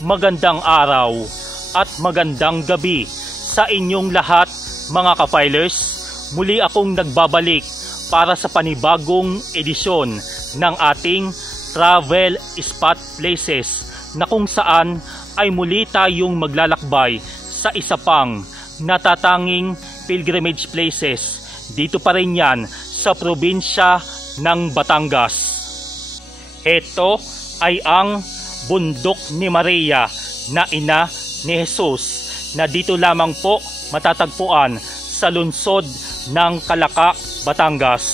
magandang araw at magandang gabi sa inyong lahat mga ka-filers. Muli akong nagbabalik para sa panibagong edisyon ng ating travel spot places na kung saan ay muli tayong maglalakbay sa isa pang natatanging pilgrimage places. Dito pa rin yan sa probinsya ng Batangas. Ito ay ang Bundok ni Maria na ina ni Jesus na dito lamang po matatagpuan sa lungsod ng Calaca, Batangas.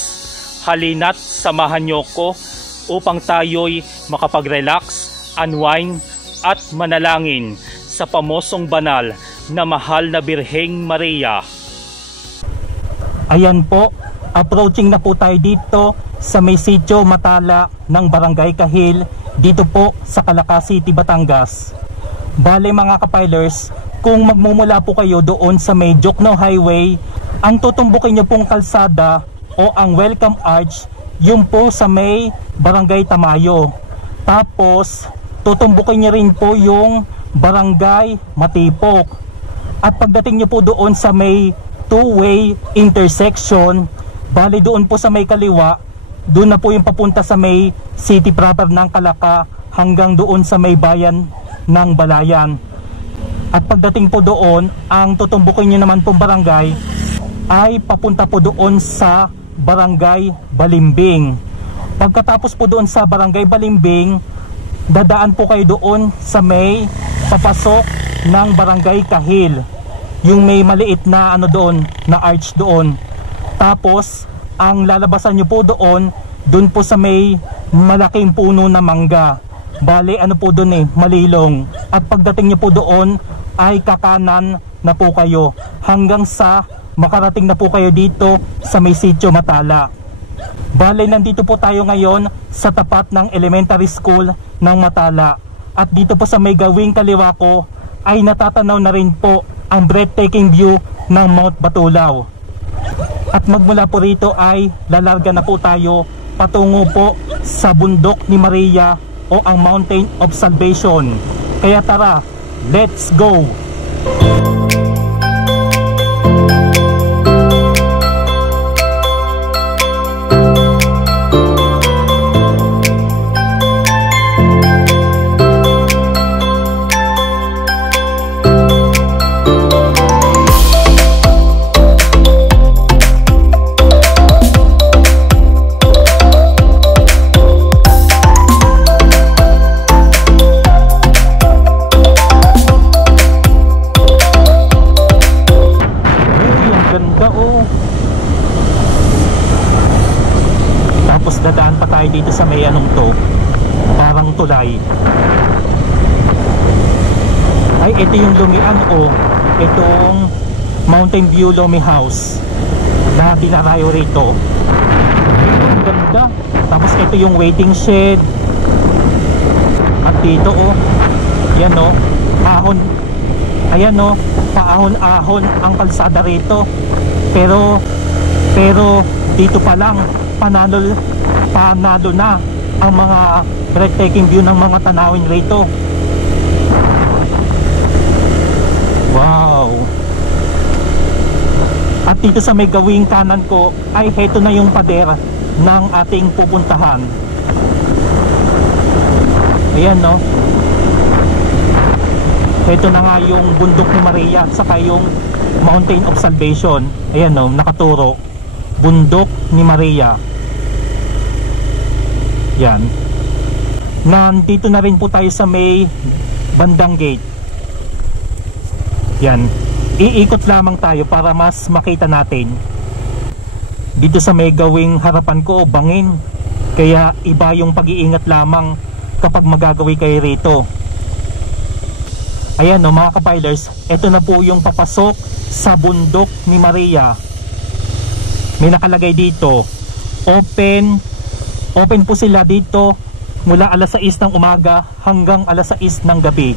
Halina't samahan niyo ko upang tayo'y makapag-relax, unwind at manalangin sa pamosong banal na mahal na Birheng Maria. Ayan po, approaching na po tayo dito sa may sitio Matala ng Barangay Kahil, dito po sa Calaca City, Batangas. Bale mga kapilers, kung magmumula po kayo doon sa may Jokno Highway, ang tutumbukin nyo pong kalsada o ang Welcome Arch, yung po sa may Barangay Tamayo. Tapos tutumbukin nyo rin po yung Barangay Matipok. At pagdating nyo po doon sa may two-way intersection, bali doon po sa may kaliwa, doon na po yung papunta sa may city proper ng Calaca hanggang doon sa may bayan ng Balayan. At pagdating po doon, ang tutumbukin nyo naman pong barangay ay papunta po doon sa Barangay Balimbing. Pagkatapos po doon sa Barangay Balimbing, dadaan po kayo doon sa may papasok ng Barangay Kahil, yung may maliit na ano doon, na arch doon. Tapos ang lalabasan nyo po doon po sa may malaking puno na mangga. Bale ano po doon malilong. At pagdating nyo po doon ay kakanan na po kayo hanggang sa makarating na po kayo dito sa may sitio Matala. Bale nandito po tayo ngayon sa tapat ng elementary school ng Matala. At dito po sa may gawing kaliwa ko ay natatanaw na rin po ang breathtaking view ng Mount Batulaw. At magmula po rito ay lalarga na po tayo patungo po sa Bundok ni Maria o ang Mountain of Salvation. Kaya tara, let's go! Tapos dadaan pa tayo dito sa may anong to, parang tulay. Ay ito yung lumian o itong Mountain View Lomi House na dinarayo rito. Ang ganda. Tapos ito yung waiting shed. At dito yan ahon. Ayan paahon-ahon ang kalsada rito. Pero dito pa lang panalo na ang mga breathtaking view ng mga tanawin rito. Wow! At dito sa may gawing kanan ko ay heto na yung pader ng ating pupuntahan. Ayan heto na nga yung Bundok ni Maria at saka yung Mountain of Salvation. Ayan nakaturo, Bundok ni Maria. Yan. Nandito na rin po tayo sa may bandang gate. Yan. Iikot lamang tayo para mas makita natin. Dito sa may gawing harapan ko bangin. Kaya iba yung pag-iingat lamang kapag magagawi kayo rito. Ayan mga kapilers, ito na po yung papasok sa Bundok ni Maria. May nakalagay dito, open po sila dito mula alas 6 ng umaga hanggang alas 6 ng gabi.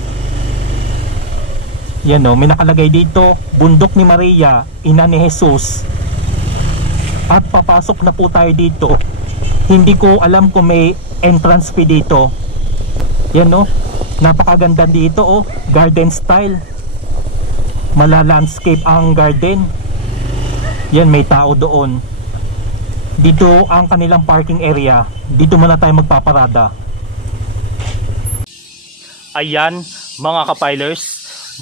Yan may nakalagay dito, Bundok ni Maria, ina ni Jesus. At papasok na po tayo dito. Hindi ko alam kung may entrance fee dito. Yan Napakaganda dito, oh, garden style. Mala-landscape ang garden. Yan, may tao doon. Dito ang kanilang parking area. Dito muna tayo magpaparada. Ayan mga kapilers,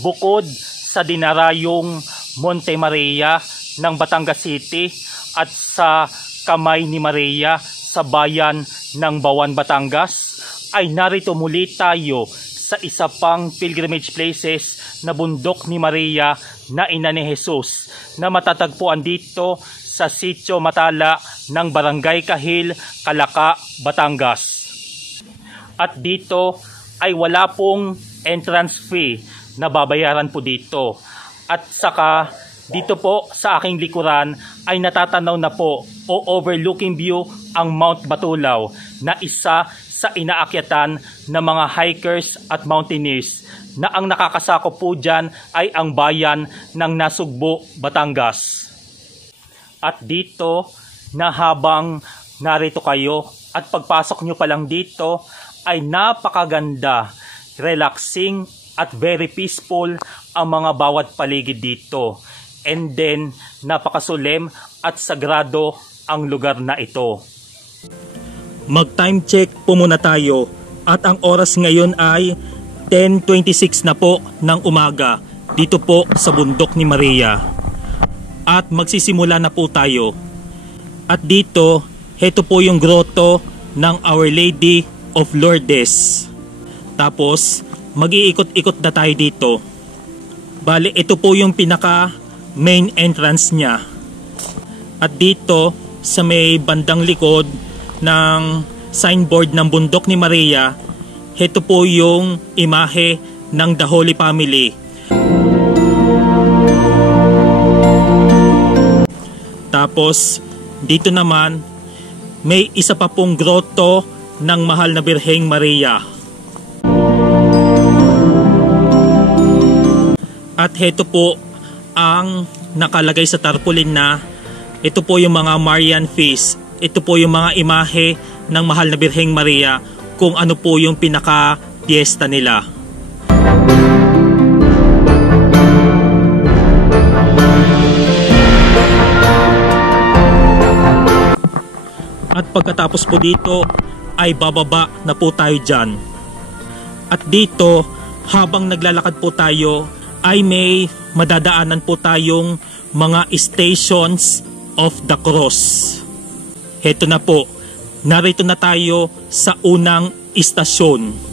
bukod sa dinarayong Monte Maria ng Batangas City at sa Kamay ni Maria sa bayan ng Bawan, Batangas, ay narito muli tayo sa isa pang pilgrimage places na bundok ni Maria na ina ni Jesus, na matatagpuan dito sa Sitio Matala ng Barangay Kahil, Calaca, Batangas. At dito ay wala pong entrance fee na babayaran po dito. At saka dito po sa aking likuran ay natatanaw na po o overlooking view ang Mount Batulaw, na isa sa inaakyatan ng mga hikers at mountaineers, na ang nakakasakop po dyan ay ang bayan ng Nasugbu, Batangas. At dito na habang narito kayo at pagpasok nyo pa lang dito ay napakaganda, relaxing at very peaceful ang mga bawat paligid dito. And then napakasulim at sagrado ang lugar na ito. Mag time check po muna tayo at ang oras ngayon ay 10:26 na po ng umaga dito po sa bundok ni Maria. At magsisimula na po tayo. At dito, heto po yung grotto ng Our Lady of Lourdes. Tapos mag-iikot-ikot na tayo dito. Bale, ito po yung pinaka main entrance niya. At dito sa may bandang likod ng signboard ng bundok ni Maria, ito po yung imahe ng The Holy Family. Tapos dito naman may isa pa pong grotto ng Mahal na Birheng Maria. At heto po ang nakalagay sa tarpaulin na ito po yung mga Marian feast. Ito po yung mga imahe ng Mahal na Birheng Maria, kung ano po yung pinaka-fiesta nila. At pagkatapos po dito ay bababa na po tayo dyan. At dito habang naglalakad po tayo ay may madadaanan po tayong mga stations of the cross. Heto na po, narito na tayo sa unang istasyon.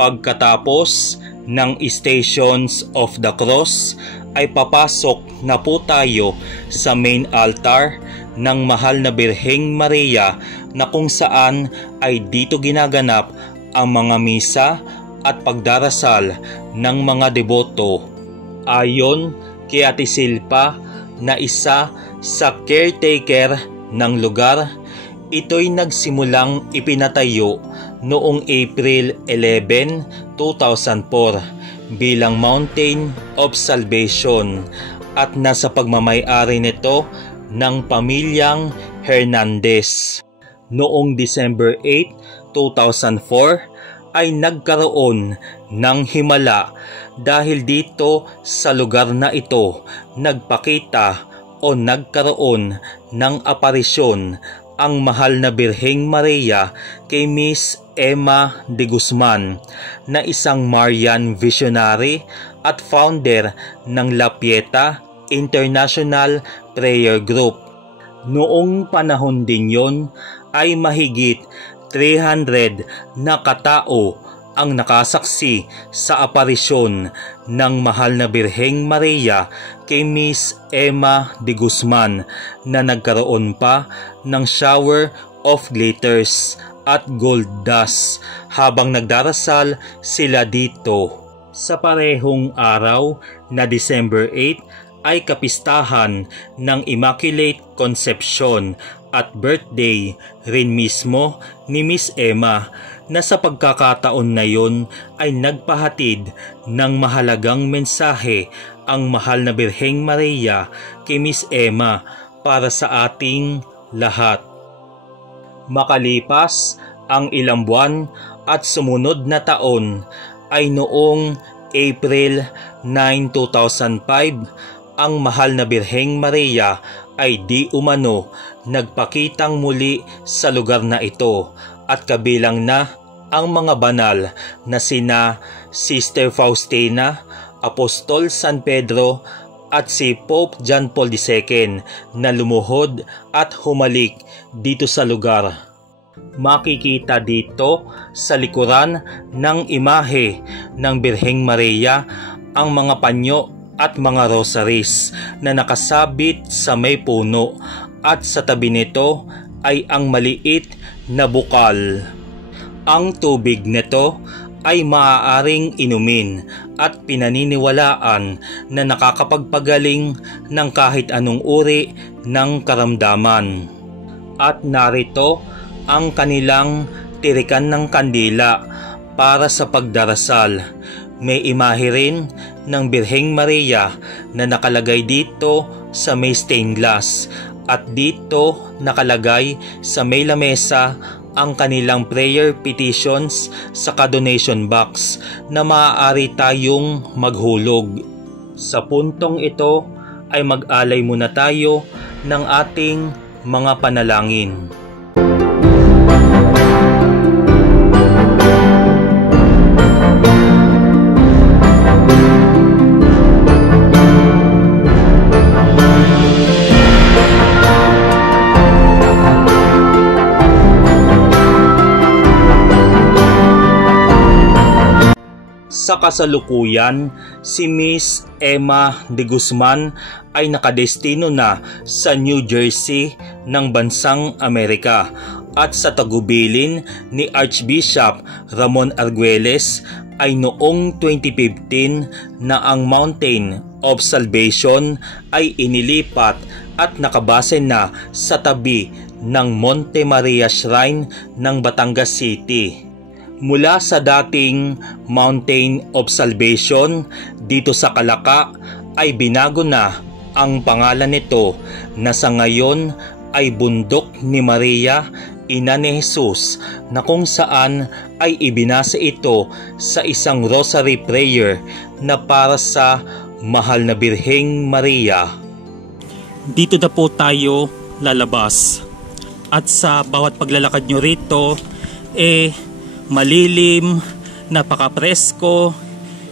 Pagkatapos ng Stations of the Cross ay papasok na po tayo sa main altar ng Mahal na Birheng Maria, na kung saan ay dito ginaganap ang mga misa at pagdarasal ng mga deboto. Ayon kay Ate Silpa na isa sa caretaker ng lugar, ito'y nagsimulang ipinatayo noong April 11, 2004 bilang Mountain of Salvation at nasa pagmamay-ari nito ng pamilyang Hernandez. Noong December 8, 2004 ay nagkaroon ng himala dahil dito sa lugar na ito nagpakita o nagkaroon ng aparisyon ang mahal na Birheng Maria kay Miss Emma de Guzman na isang Marian visionary at founder ng La Pieta International Prayer Group. Noong panahon din yon ay mahigit 300 na katao ang nakasaksi sa aparisyon ng mahal na Birheng Maria kay Miss Emma de Guzman na nagkaroon pa ng shower of glitters at gold dust habang nagdarasal sila dito. Sa parehong araw na December 8 ay kapistahan ng Immaculate Conception at birthday rin mismo ni Miss Emma na sa pagkakataon na yon ay nagpahatid ng mahalagang mensahe ang mahal na Birheng Maria kay Miss Emma para sa ating lahat. Makalipas ang ilang buwan at sumunod na taon ay noong April 9, 2005 ang mahal na Birheng Maria ay di umano nagpakitang muli sa lugar na ito at kabilang na ang mga banal na sina Sister Faustina, Apostol San Pedro at si Pope John Paul II na lumuhod at humalik dito sa lugar. Makikita dito sa likuran ng imahe ng Birheng Maria ang mga panyo at mga rosaries na nakasabit sa may puno at sa tabi nito ay ang maliit na bukal. Ang tubig nito ay maaaring inumin at pinaniniwalaan na nakakapagpagaling ng kahit anong uri ng karamdaman. At narito ang kanilang tirikan ng kandila para sa pagdarasal. May imahe rin ng Birheng Maria na nakalagay dito sa may stained glass at dito nakalagay sa may lamesa ang kanilang prayer petitions sa donation box na maaari tayong maghulog. Sa puntong ito ay mag-alay muna tayo ng ating mga panalangin. Sa kasalukuyan, si Miss Emma de Guzman ay nakadestino na sa New Jersey ng bansang Amerika at sa tagubilin ni Archbishop Ramon Arguelles ay noong 2015 na ang Mountain of Salvation ay inilipat at nakabase na sa tabi ng Monte Maria Shrine ng Batangas City. Mula sa dating Mountain of Salvation dito sa Calaca ay binago na ang pangalan nito na sa ngayon ay Bundok ni Maria, Ina ni Jesus, na kung saan ay ibinasa ito sa isang rosary prayer na para sa mahal na Birheng Maria. Dito na po tayo lalabas at sa bawat paglalakad nyo rito malilim, napaka-presko,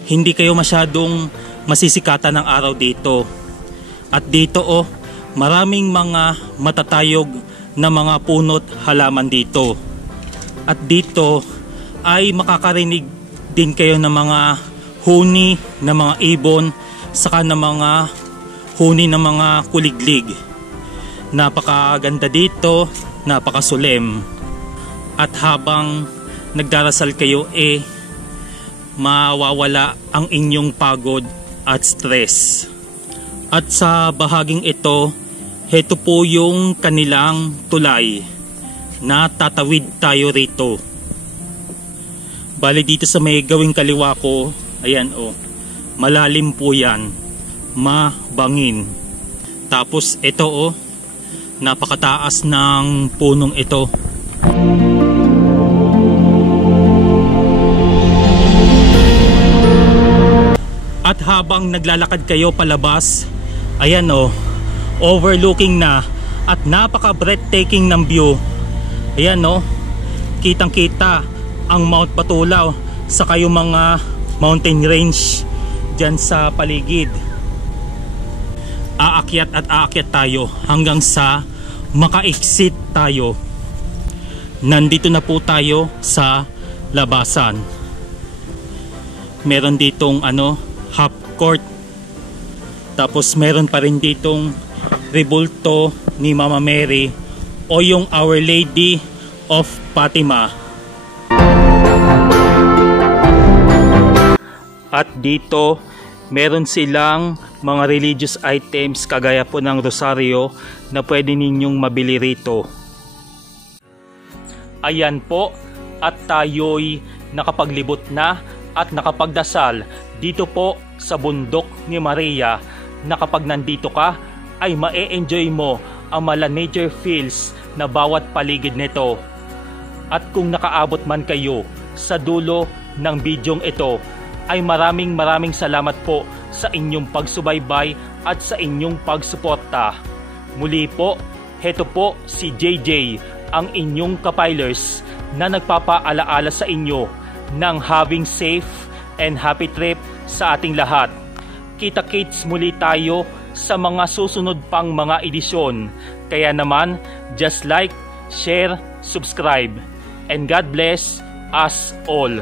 hindi kayo masyadong masisikatan ng araw dito. At dito maraming mga matatayog na mga punot halaman dito. At dito ay makakarinig din kayo ng mga huni ng mga ibon saka ng mga huni ng mga kuliglig. Napakaganda dito, napakasulem. At habang nagdarasal kayo mawawala ang inyong pagod at stress. At sa bahaging ito, heto po yung kanilang tulay na tatawid tayo rito. Bali dito sa may gawing kaliwa ko, ayan oh, malalim po yan, mabangin. Tapos ito oh, napakataas ng punong ito. At habang naglalakad kayo palabas, ayan oh, overlooking na at napaka breathtaking ng view. Ayan oh, kitang kita ang Mount Batulaw sa kayong mga mountain range dyan sa paligid. Aakyat at aakyat tayo hanggang sa maka-exit tayo. Nandito na po tayo sa labasan. Meron ditong half court. Tapos meron pa rin ditong rebulto ni Mama Mary o yung Our Lady of Fatima. At dito meron silang mga religious items kagaya po ng rosaryo na pwede ninyong mabili rito. Ayan po, at tayo'y nakapaglibot na at nakapagdasal dito po sa bundok ni Maria, na kapag nandito ka ay ma-enjoy mo ang mala nature feels na bawat paligid nito. At kung nakaabot man kayo sa dulo ng bidyong ito, ay maraming salamat po sa inyong pagsubaybay at sa inyong pagsuporta. Muli po, heto po si JJ, ang inyong kapilers na nagpapaalaala sa inyo ng having safe and happy trip sa ating lahat. Kita-kits muli tayo sa mga susunod pang mga edisyon. Kaya naman, just like, share, subscribe, and God bless us all.